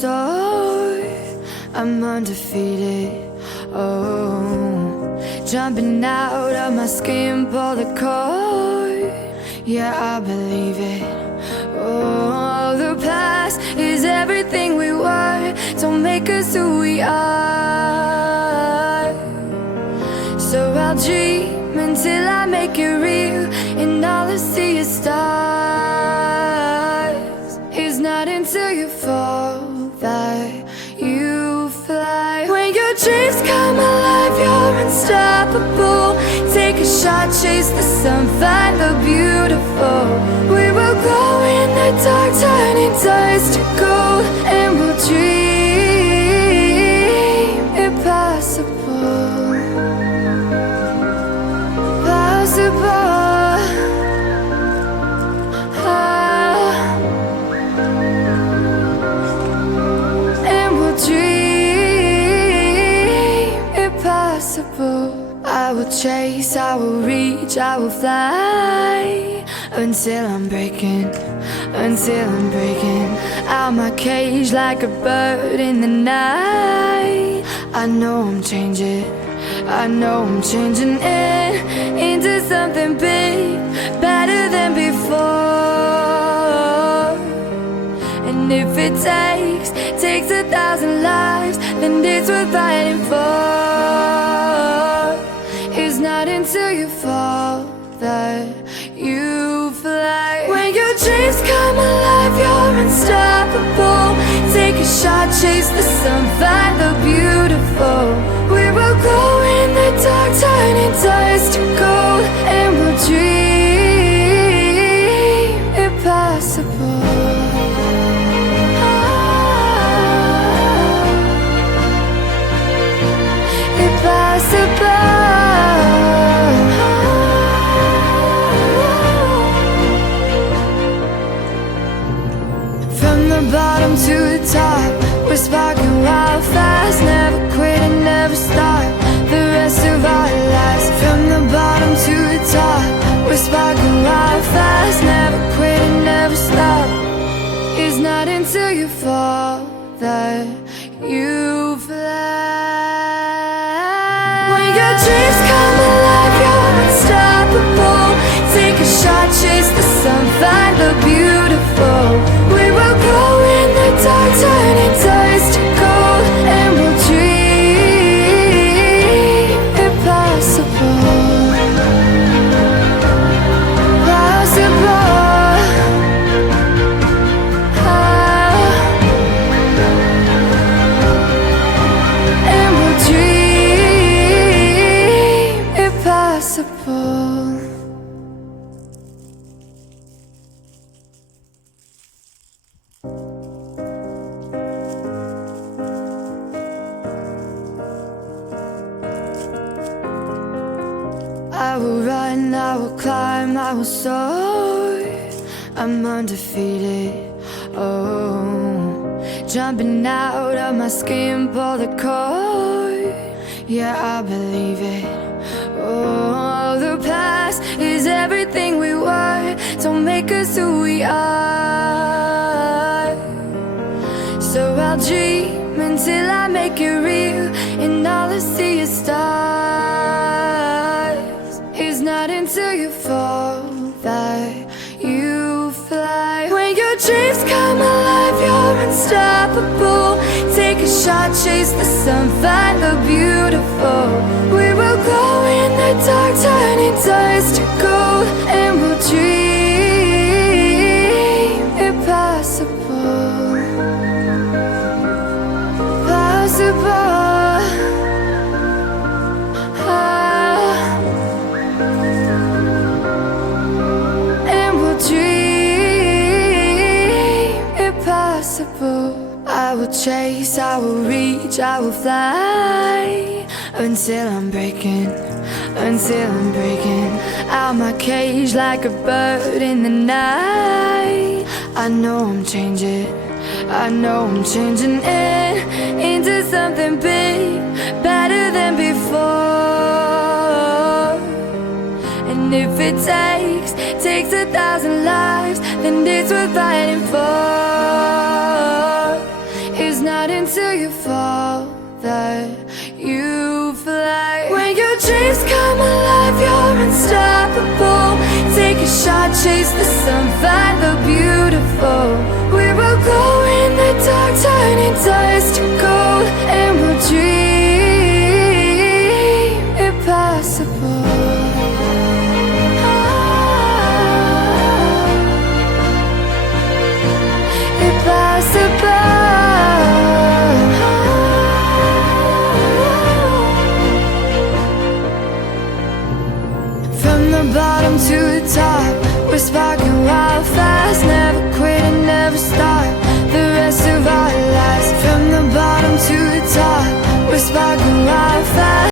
soar, I'm undefeated. Oh, jumping out of my skin, pull the cord. Yeah, I believe it. Oh, the past is everything we were. Don't make us who we are. So I'll dream until I make it real, and all I see is stars. It's not until you fall that you fly. When your dreams come alive, you're unstoppable. Take a shot, chase the sun, find the beautiful. We will glow in the dark, turning dust to gold, and we'll dream impossible. I will chase, I will reach, I will fly until I'm breaking, until I'm breaking out my cage like a bird in the night. I know I'm changing, I know I'm changing into something big, better than before. And if it takes 1,000 lives, then it's worth fighting for. It's not until you fall that you fly. When your dreams come alive, you're unstoppable. Take a shot, chase the sun, find the beautiful. We will glow in the dark, turning dust to gold, and we'll dream impossible. From the bottom to the top, we're sparking wild fast. Never quit and never stop the rest of our lives. From the bottom to the top, we're sparking wild fast. Never quit and never stop. It's not until you fall that you fly. When your dreams come alive, you're unstoppable. Take a shot, chase the sun, find the beautiful. We will glow in the dark, turning dust to gold, and we'll dream impossible. And we'll dream impossible. I will run, I will climb, I will soar. I'm undefeated. Oh, jumping out of my skin, pull the cord. Yeah, I believe it. Oh, the past is everything we were. Don't make us who we are. So I'll dream until I make it real, and all I see is stars. It's not until you fall that you fly. When your dreams come alive, you're unstoppable. Take a shot, chase the sun, find the beautiful. We will glow in the dark, turning dust to gold, and we'll dream impossible. Possible. And we'll dream impossible. I will chase, I will reach, I will fly until I'm breaking, until I'm breaking out my cage like a bird in the night. I know I'm changing, I know I'm changing into something big, better than before. And if it takes 1,000 lives, then it's worth fighting for. It's not until you fall that you fly. When your dreams come alive, you're unstoppable. Take a shot, chase the sun, find the beautiful. We will go